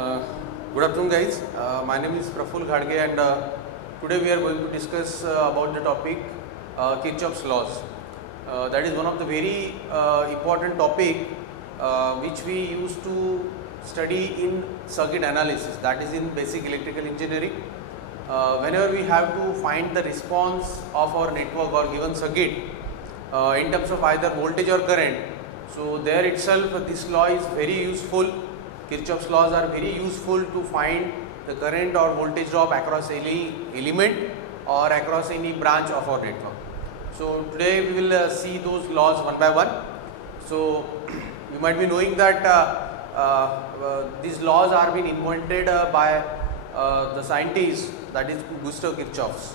Uh, Good afternoon, guys. My name is Praful Ghadge, and today we are going to discuss about the topic Kirchhoff's laws. That is one of the very important topic which we used to study in circuit analysis, that is in basic electrical engineering. Whenever we have to find the response of our network or given circuit in terms of either voltage or current, so there itself this law is very useful. Kirchhoff's laws are very useful to find the current or voltage drop across any element or across any branch of our network. So today we will see those laws one by one. So you might be knowing that these laws are being invented by the scientist, that is Gustav Kirchhoff,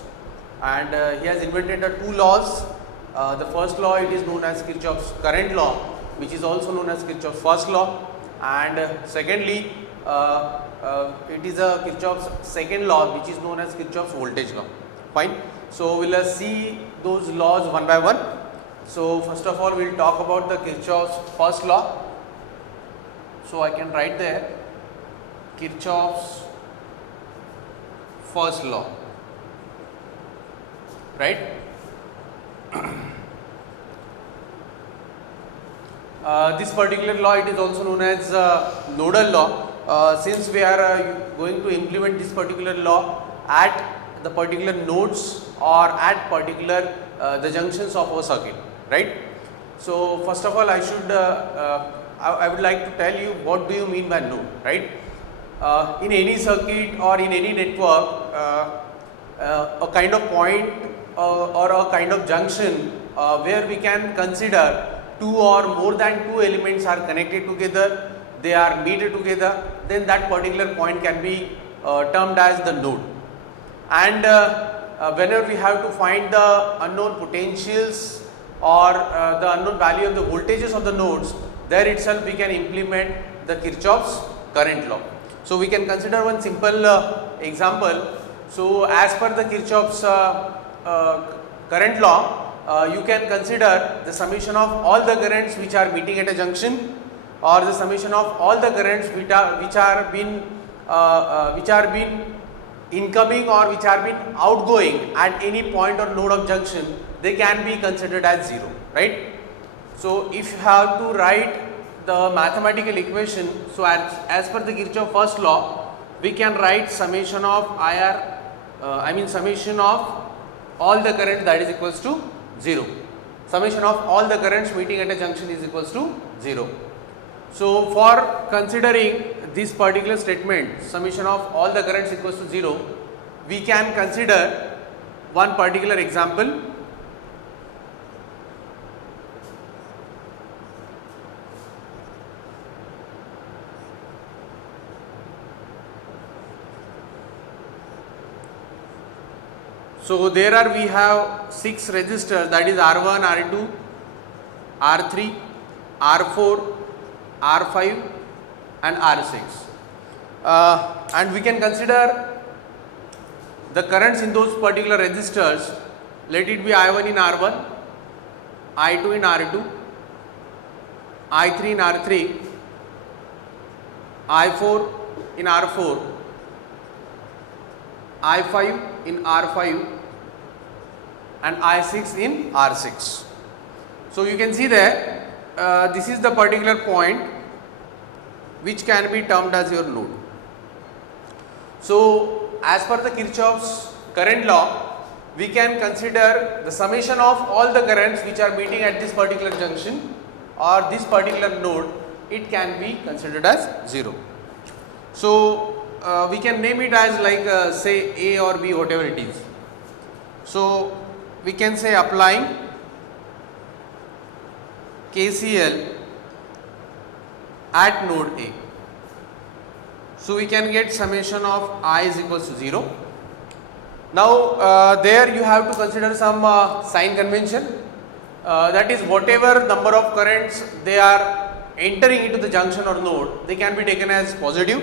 and he has invented two laws. The first law, it is known as Kirchhoff's current law, which is also known as Kirchhoff's first law, and secondly it is a Kirchhoff's second law, which is known as Kirchhoff's voltage law. Fine. So we will see those laws one by one. So first of all we will talk about the Kirchhoff's first law. So I can write there Kirchhoff's first law, right? This particular law, it is also known as nodal law, since we are going to implement this particular law at the particular nodes or at particular the junctions of our circuit, right? So first of all I should I would like to tell you what do you mean by node, right? In any circuit or in any network, a kind of point or a kind of junction where we can consider two or more than two elements are connected together, they are meted together, then that particular point can be termed as the node. And whenever we have to find the unknown potentials or the unknown value of the voltages of the nodes, there itself we can implement the Kirchhoff's current law. So we can consider one simple example. So as per the Kirchhoff's current law, you can consider the summation of all the currents which are meeting at a junction, or the summation of all the currents which are been incoming or which are been outgoing at any point or node of junction. They can be considered as zero, right? So if you have to write the mathematical equation, so as per the Kirchhoff first law, we can write summation of summation of all the currents, that is equals to 0. Summation of all the currents meeting at a junction is equals to 0. So for considering this particular statement, summation of all the currents equals to 0, we can consider one particular example. So there we have 6 resistors, that is R1, R2, R3, R4, R5 and R6, and we can consider the currents in those particular resistors. Let it be I1 in R1, I2 in R2, I3 in R3, I4 in R4, I5 in R5 and I6 in R6. So you can see that this is the particular point which can be termed as your node. So as per the Kirchhoff's current law, we can consider the summation of all the currents which are meeting at this particular junction or this particular node, it can be considered as 0. So we can name it as like say A or B, whatever it is. So we can say applying KCL at node A. So we can get summation of I is equals to 0. Now there you have to consider some sign convention, that is whatever number of currents they are entering into the junction or node, they can be taken as positive,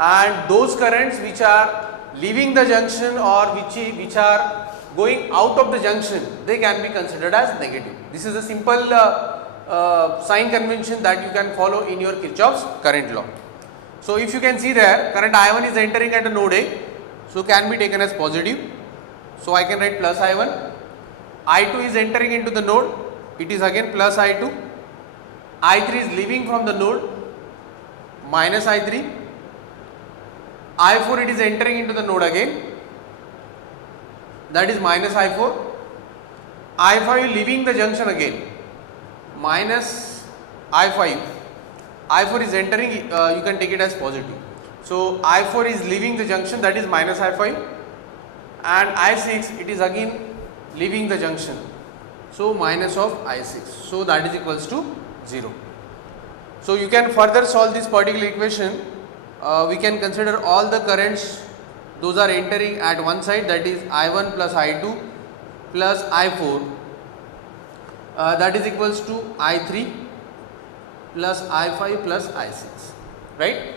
and those currents which are leaving the junction or which are going out of the junction, they can be considered as negative. This is a simple sign convention that you can follow in your Kirchhoff's current law. So if you can see there, current I1 is entering at a node A, so can be taken as positive. So I can write plus I1. I2 is entering into the node, it is again plus I2. I3 is leaving from the node, minus I3. I4 it is entering into the node again, that is minus I4. I5 leaving the junction again, minus I5. I4 is entering, you can take it as positive. So I4 is leaving the junction, that is minus I5, and I6 it is again leaving the junction, so minus of I6. So that is equals to 0. So you can further solve this particular equation. We can consider all the currents, those are entering at one side, that is I1 plus I2 plus I4, that is equals to I3 plus I5 plus I6, right?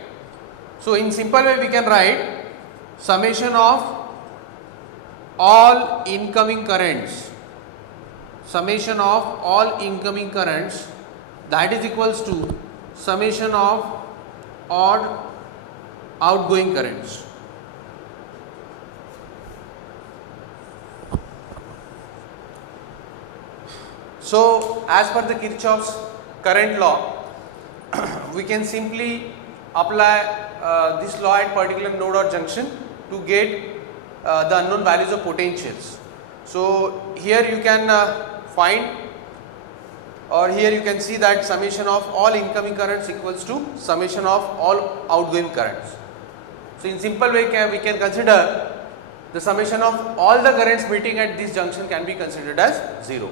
So in simple way we can write summation of all incoming currents, summation of all incoming currents, that is equals to summation of odd outgoing currents. So as per the Kirchhoff's current law, we can simply apply this law at particular node or junction to get the unknown values of potentials. So here you can find, or here you can see that summation of all incoming currents equals to summation of all outgoing currents. So in simple way we can consider the summation of all the currents meeting at this junction can be considered as 0.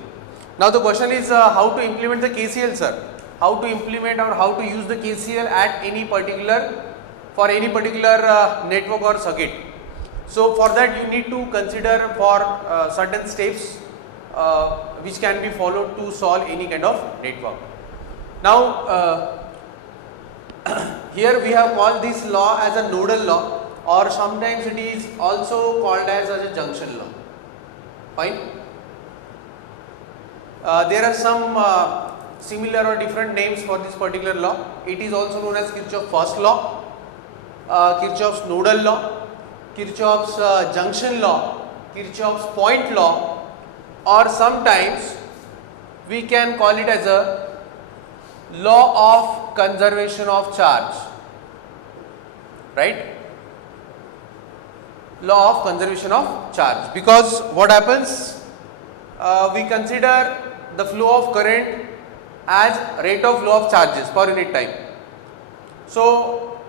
Now the question is how to implement the KCL, sir? How to implement or how to use the KCL at any particular, for any particular network or circuit. So for that you need to consider for certain steps which can be followed to solve any kind of network. Now here we have called this law as a nodal law, or sometimes it is also called as a junction law. Fine. There are some similar or different names for this particular law. It is also known as Kirchhoff's first law, Kirchhoff's nodal law, Kirchhoff's junction law, Kirchhoff's point law, or sometimes we can call it as a law of conservation of charge, right? Law of conservation of charge, because what happens, we consider the flow of current as rate of flow of charges per unit time. So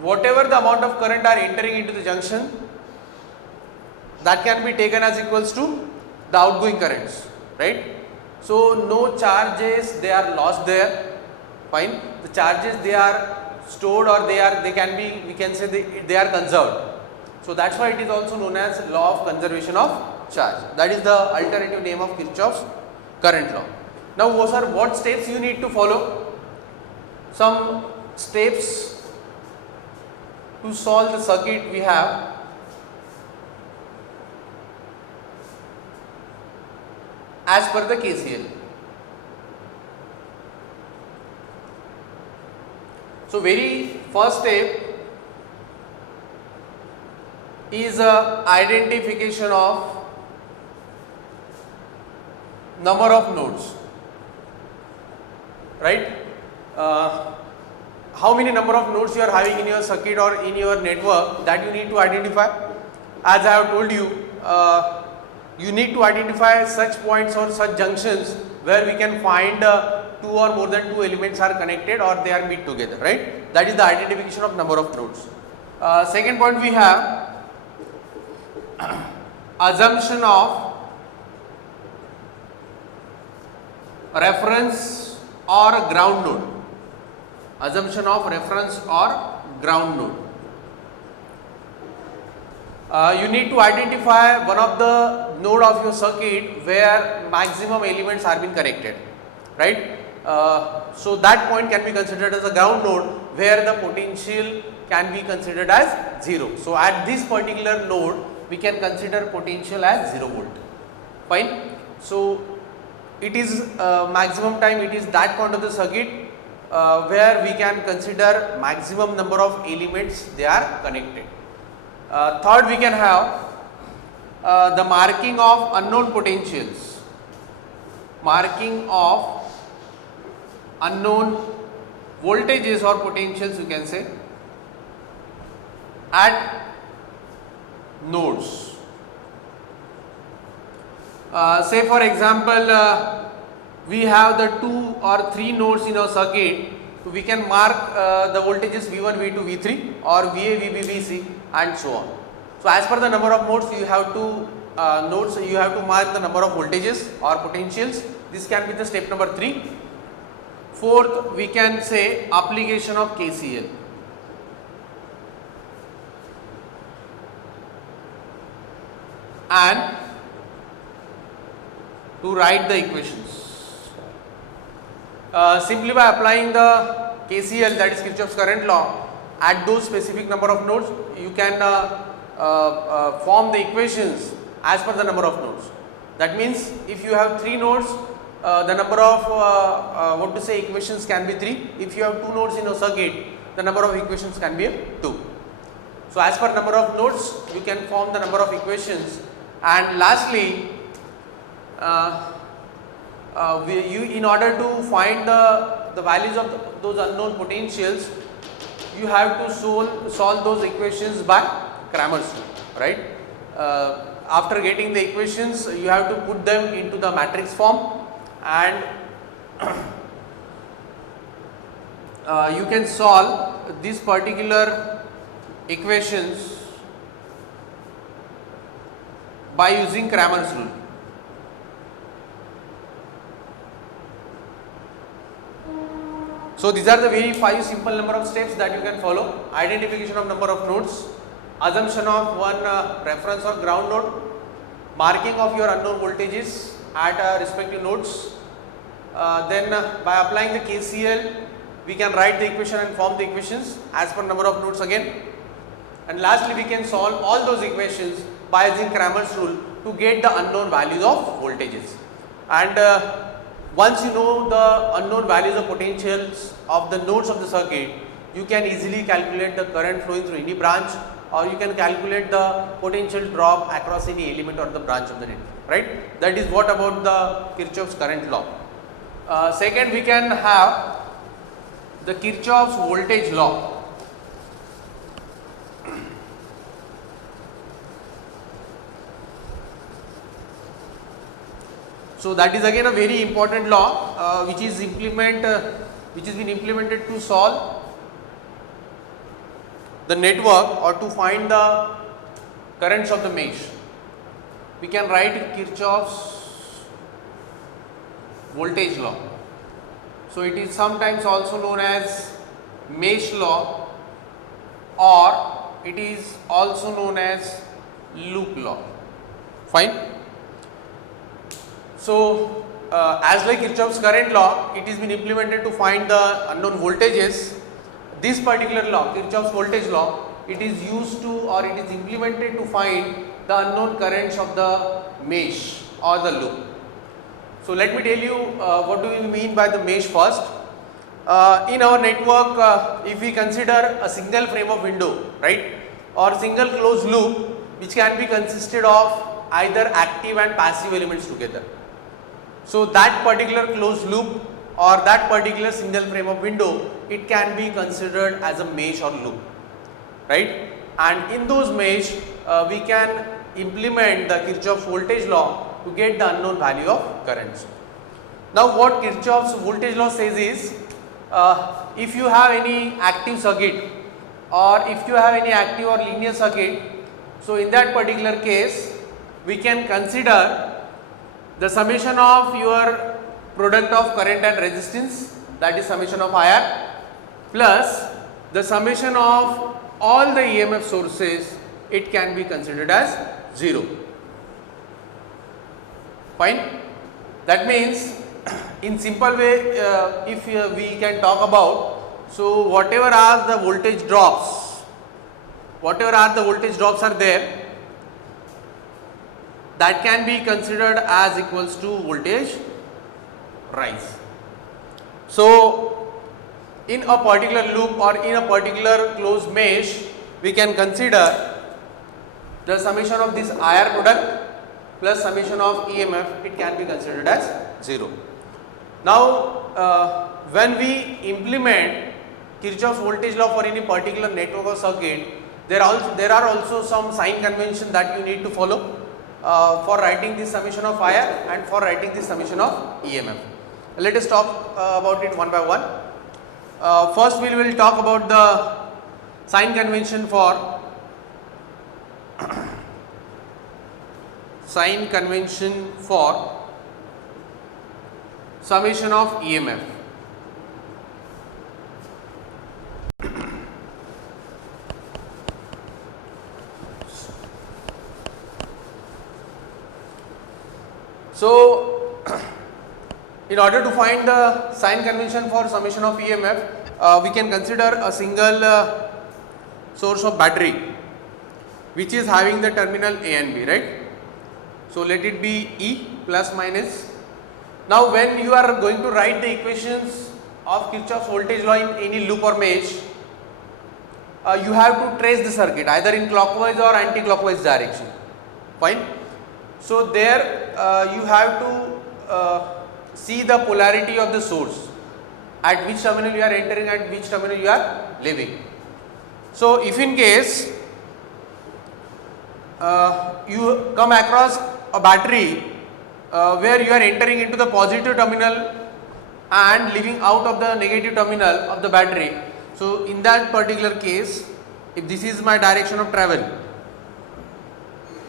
whatever the amount of current are entering into the junction, that can be taken as equals to the outgoing currents, right? So no charges they are lost there. Fine. The charges they are stored, or they can be, we can say they are conserved. So that's why it is also known as law of conservation of charge. That is the alternative name of Kirchhoff's current law. Now sir, what steps you need to follow? Some steps to solve the circuit we have. As per the KCL. So very first step is identification of number of nodes, right? How many number of nodes you are having in your circuit or in your network, that you need to identify. As I have told you, you need to identify such points or such junctions where we can find two or more than two elements are connected or they are meet together, right? That is the identification of number of nodes. Second point we have assumption of reference or ground node. Assumption of reference or ground node. You need to identify one of the node of your circuit where maximum elements are being connected, right? So that point can be considered as a ground node where the potential can be considered as 0. So at this particular node we can consider potential as 0 volt. Fine. So it is maximum time, it is that point of the circuit where we can consider maximum number of elements they are connected. Third, we can have the marking of unknown potentials, marking of unknown voltages or potentials, you can say, at nodes. Say for example, we have the 2 or 3 nodes in our circuit, so we can mark the voltages V1, V2, V3 or VA, VB, VC and so on. So as per the number of nodes, you have to mark the number of voltages or potentials. This can be the step number 3. Fourth, we can say application of KCL. And to write the equations. Simply by applying the KCL, that is Kirchhoff's current law, at those specific number of nodes, you can form the equations as per the number of nodes. That means if you have 3 nodes, the number of equations can be 3. If you have 2 nodes in a circuit, the number of equations can be 2. So as per number of nodes, you can form the number of equations. And lastly, in order to find the values of those unknown potentials, you have to solve those equations by Cramer's rule, right? After getting the equations, you have to put them into the matrix form, and you can solve these particular equations by using Cramer's rule. So these are the very 5 simple number of steps that you can follow. Identification of number of nodes, assumption of one reference or ground node, marking of your unknown voltages at respective nodes. Then by applying the KCL, we can write the equation and form the equations as per number of nodes again. And lastly, we can solve all those equations by using Cramer's rule to get the unknown values of voltages. And once you know the unknown values of potentials of the nodes of the circuit, you can easily calculate the current flowing through any branch, or you can calculate the potential drop across any element or the branch of the network, right? That is what about the Kirchhoff's current law. Second, we can have the Kirchhoff's voltage law. So that is again a very important law which has been implemented to solve the network or to find the currents of the mesh. We can write Kirchhoff's voltage law. So it is sometimes also known as mesh law, or it is also known as loop law. Fine. So as like Kirchhoff's current law, it has been implemented to find the unknown voltages. This particular law, Kirchhoff's voltage law, it is used to, or it is implemented to find the unknown currents of the mesh or the loop. So let me tell you what do we mean by the mesh first. In our network, if we consider a single frame of window, right, or single closed loop, which can be consisted of either active and passive elements together. So that particular closed loop or that particular single frame of window, it can be considered as a mesh or loop, right? And in those mesh, we can implement the Kirchhoff's voltage law to get the unknown value of currents. Now what Kirchhoff's voltage law says is, if you have any active circuit, or if you have any active or linear circuit, so in that particular case, we can consider the summation of your product of current and resistance, that is summation of IR, plus the summation of all the EMF sources, it can be considered as 0. Fine. That means in simple way, if we can talk about, so whatever are the voltage drops, are there, that can be considered as equals to voltage rise. So in a particular loop or in a particular closed mesh, we can consider the summation of this IR product plus summation of EMF, it can be considered as 0. Now, when we implement Kirchhoff's voltage law for any particular network or circuit, there are also some sign convention that you need to follow for writing the summation of IR and for writing the summation of EMF. Let us talk about it one by one. First, we will talk about the sign convention for summation of EMF. So, in order to find the sign convention for summation of EMF, we can consider a single source of battery which is having the terminal A and B, right? So, let it be E plus minus. Now, when you are going to write the equations of Kirchhoff's voltage law in any loop or mesh, you have to trace the circuit either in clockwise or anti-clockwise direction. Fine. So, there you have to see the polarity of the source, at which terminal you are entering, at which terminal you are leaving. So, if in case you come across a battery where you are entering into the positive terminal and leaving out of the negative terminal of the battery. So, in that particular case, if this is my direction of travel,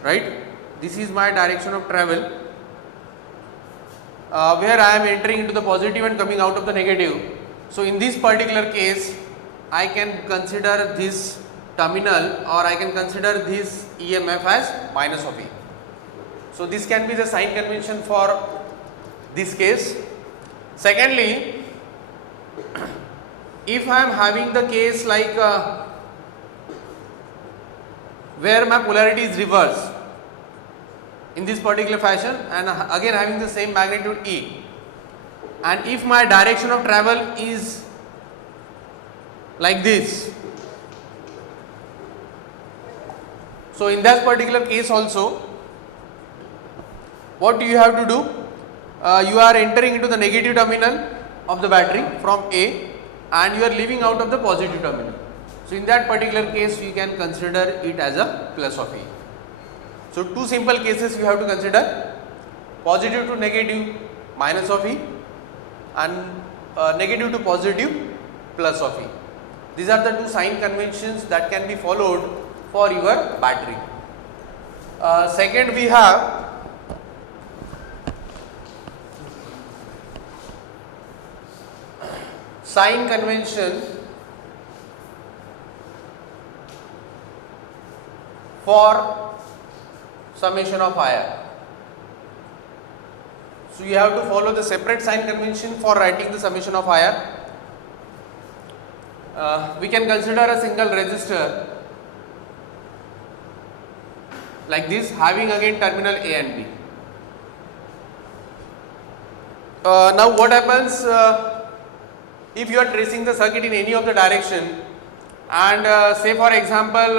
right, this is my direction of travel where I am entering into the positive and coming out of the negative. So, in this particular case, I can consider this terminal or I can consider this EMF as minus of E. So, this can be the sign convention for this case. Secondly, if I am having the case like where my polarity is reversed in this particular fashion and again having the same magnitude E, and if my direction of travel is like this, so in that particular case also, what you have to do? You are entering into the negative terminal of the battery from A and you are leaving out of the positive terminal. So, in that particular case, you can consider it as a plus of E. So, two simple cases you have to consider: positive to negative minus of E and negative to positive plus of E. These are the two sign conventions that can be followed for your battery. Second, we have sign convention for summation of IR. So, you have to follow the separate sign convention for writing the summation of IR. We can consider a single resistor like this, having again terminal A and B. Now, what happens if you are tracing the circuit in any of the direction and say for example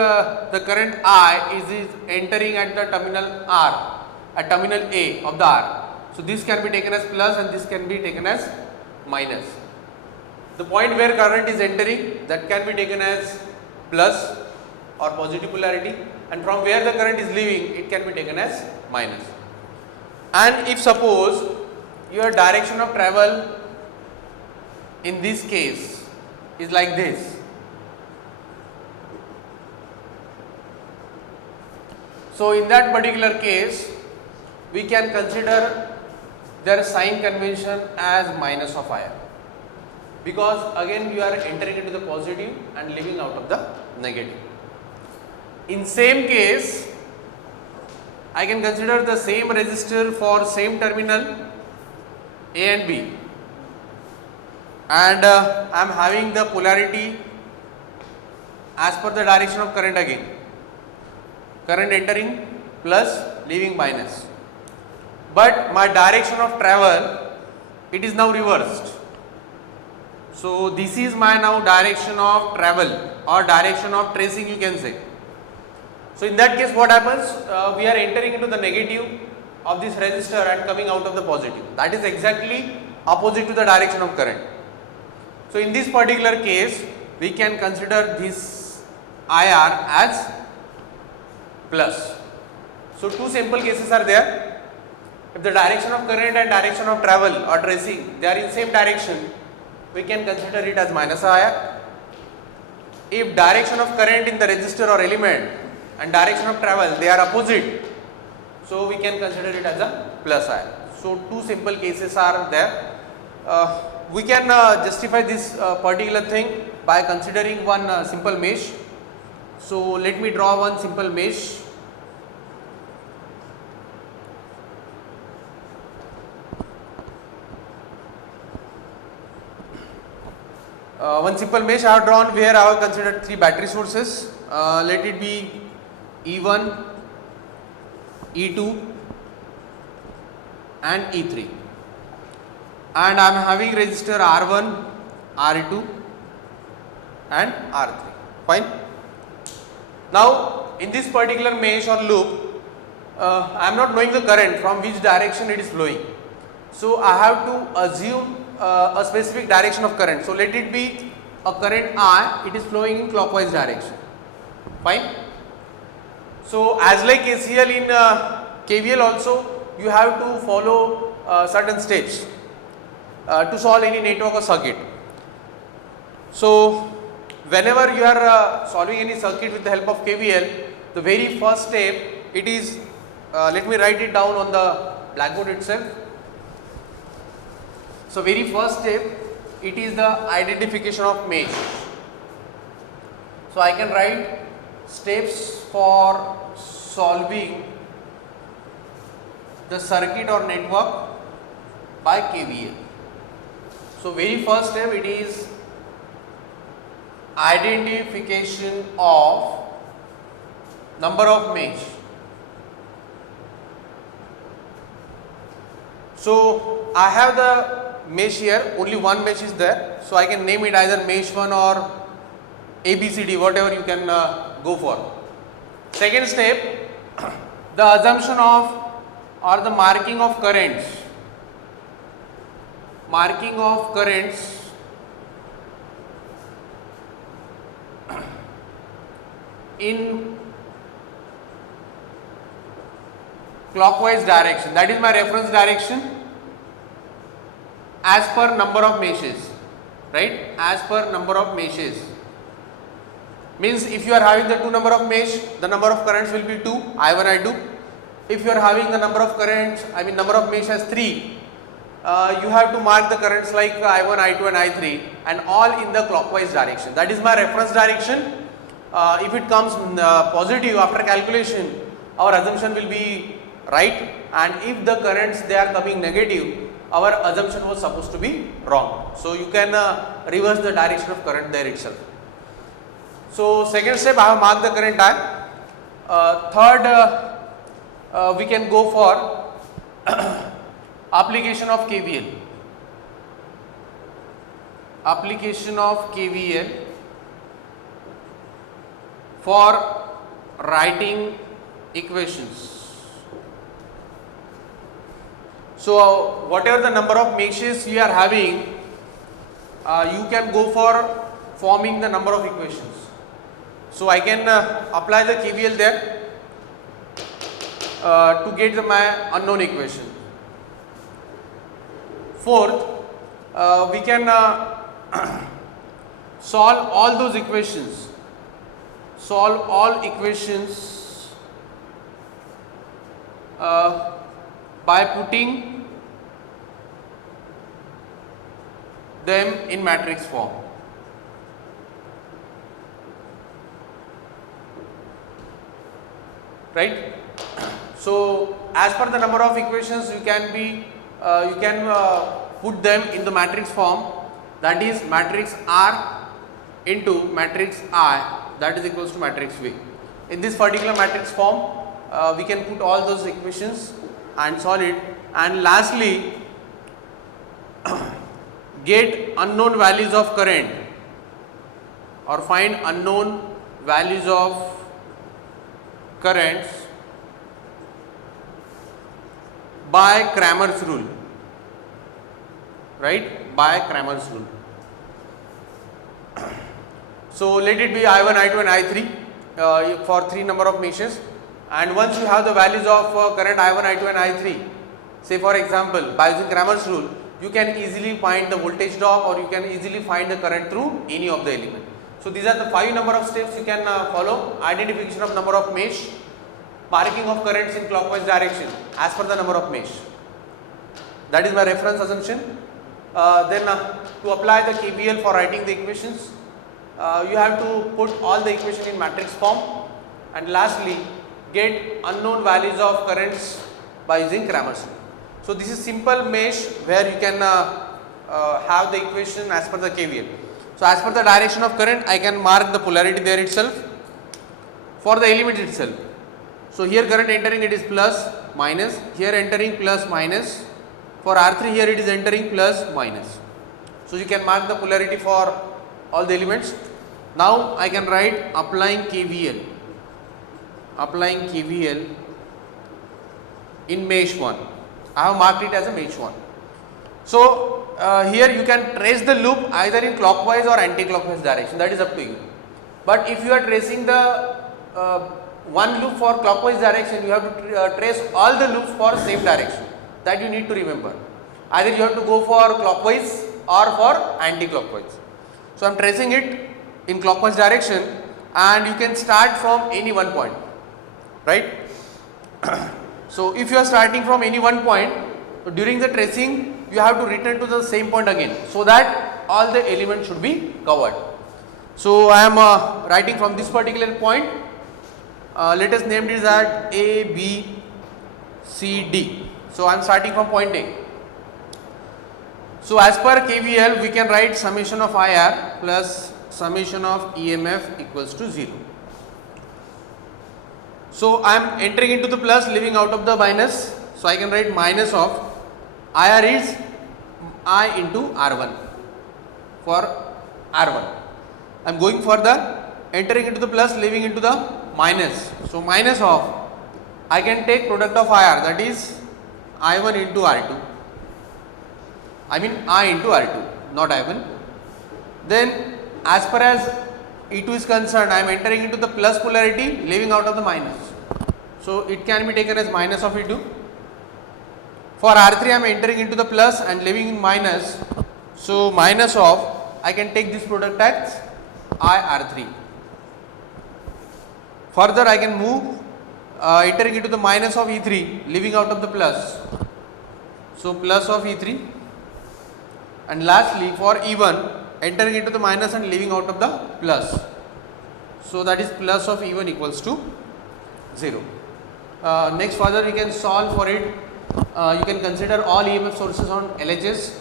the current I is entering at the terminal R, at terminal A of the R. So, this can be taken as plus and this can be taken as minus. The point where current is entering, that can be taken as plus or positive polarity, and from where the current is leaving, it can be taken as minus. And if suppose your direction of travel in this case is like this, so in that particular case we can consider their sign convention as minus of IR, because again you are entering into the positive and leaving out of the negative. In same case, I can consider the same resistor for same terminal A and B, and I am having the polarity as per the direction of current again, current entering plus, leaving minus, but my direction of travel, it is now reversed. So this is my now direction of travel or direction of tracing, you can say. So in that case what happens, we are entering into the negative of this resistor and coming out of the positive. That is exactly opposite to the direction of current. So in this particular case we can consider this IR as plus. So two simple cases are there. If the direction of current and direction of travel or tracing, they are in same direction, we can consider it as minus IR. If direction of current in the resistor or element and direction of travel, they are opposite, so we can consider it as a plus IR. So two simple cases are there. We can justify this particular thing by considering one simple mesh. So let me draw one simple mesh. One simple mesh I have drawn where I have considered three battery sources. Let it be E1, E2 and E3, and I am having resistor R1, R2 and R3. Fine. Now in this particular mesh or loop, I am not knowing the current from which direction it is flowing. So I have to assume a specific direction of current. So let it be a current I, it is flowing in clockwise direction. Fine. So as like KCL in KVL also, you have to follow certain steps to solve any network or circuit. So whenever you are solving any circuit with the help of KVL, the very first step, it is, let me write it down on the blackboard itself. So very first step, it is the identification of mesh. So I can write steps for solving the circuit or network by KVL. So very first step, it is identification of number of mesh. So I have the mesh here, only one mesh is there, so I can name it either mesh 1 or ABCD, whatever you can go for. Second step, the assumption of or the marking of currents. Marking of currents in clockwise direction, that is my reference direction as per number of meshes, right? As per number of meshes. Means if you are having the two number of mesh, the number of currents will be 2, I1, I2. If you are having the number of currents, number of mesh as 3, you have to mark the currents like I1, I2 and I3 and all in the clockwise direction. That is my reference direction. If it comes positive after calculation, our assumption will be right, and if the currents they are coming negative, our assumption was supposed to be wrong. So you can reverse the direction of current there itself. So second step, I have marked the current I. Third, we can go for application of KVL. Application of KVL for writing equations. So whatever the number of meshes we are having, you can go for forming the number of equations. So I can apply the KVL there to get my unknown equation. Fourth, we can solve all those equations. Solve all equations by putting them in matrix form. Right? So as per the number of equations, you can put them in the matrix form, that is matrix R into matrix I, that is equals to matrix V. In this particular matrix form, we can put all those equations and solve it. And lastly, get unknown values of current or find unknown values of currents by Cramer's rule, right, by Cramer's rule. So let it be I1, I2 and I3 for 3 number of meshes, and once you have the values of current I1, I2 and I3, say for example by using Cramer's rule, you can easily find the voltage drop or you can easily find the current through any of the element. So these are the 5 number of steps you can follow: identification of number of mesh, marking of currents in clockwise direction as per the number of mesh. That is my reference assumption. Then to apply the KVL for writing the equations, you have to put all the equation in matrix form, and lastly get unknown values of currents by using Cramer's rule. So this is simple mesh where you can have the equation as per the KVL. So as per the direction of current, I can mark the polarity there itself for the element itself. So here current entering, it is plus minus, here entering plus minus, for R3 here it is entering plus minus. So you can mark the polarity for all the elements. Now I can write applying KVL in mesh 1. I have marked it as a mesh 1. So here you can trace the loop either in clockwise or anti-clockwise direction, that is up to you. But if you are tracing the one loop for clockwise direction, you have to trace all the loops for same direction. That you need to remember. Either you have to go for clockwise or for anti-clockwise. So I am tracing it in clockwise direction, and you can start from any one point, right? So if you are starting from any one point, during the tracing you have to return to the same point again, so that all the elements should be covered. So I am writing from this particular point. Let us name this as A, B, C, D. So I am starting from point A. So as per KVL, we can write summation of IR plus summation of EMF equals to 0. So I am entering into the plus, leaving out of the minus. So I can write minus of IR is I into R1 for R1. I am going further, entering into the plus, leaving into the minus. So minus of, I can take product of IR, that is I1 into R2. I mean I into R2, not I1. Then as far as E2 is concerned, I am entering into the plus polarity, leaving out of the minus. So it can be taken as minus of E2. For R3 I am entering into the plus and leaving in minus. So minus of, I can take this product as IR3. Further I can move entering into the minus of E3, leaving out of the plus. So plus of E3. And lastly for E1, entering into the minus and leaving out of the plus. So that is plus of E1 equals to 0. Next further we can solve for it. You can consider all EMF sources on LHS,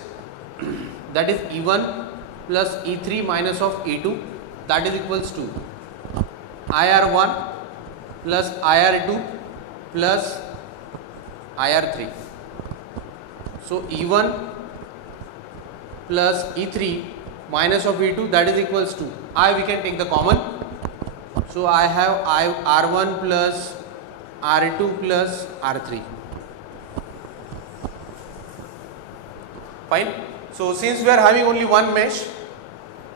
that is E1 plus E3 minus of E2, that is equals to IR1 plus IR2 plus IR3. So E1 plus E3 minus of E2, that is equals to I, we can take the common. So I have R1 plus R2 plus R3. Fine. So since we are having only one mesh,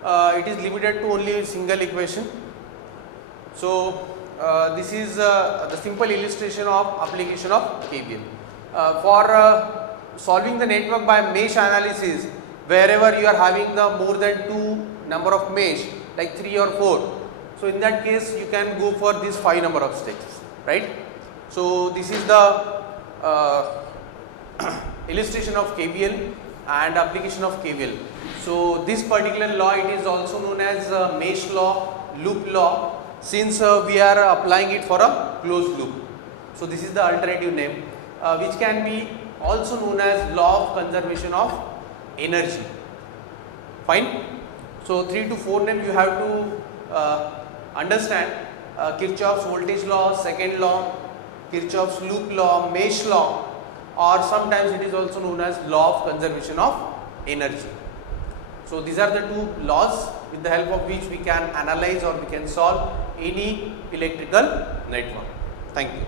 it is limited to only a single equation. So this is the simple illustration of application of KVL. For solving the network by mesh analysis, wherever you are having the more than 2 number of mesh, like 3 or 4, so in that case you can go for this 5 number of steps, right? So this is the illustration of KVL and application of KVL. So this particular law, it is also known as mesh law, loop law, since we are applying it for a closed loop. So this is the alternative name, which can be also known as law of conservation of energy. Fine. So 3 to 4 name you have to understand: Kirchhoff's voltage law, second law, Kirchhoff's loop law, mesh law, or sometimes it is also known as law of conservation of energy. So these are the two laws with the help of which we can analyze or we can solve any electrical network. Thank you.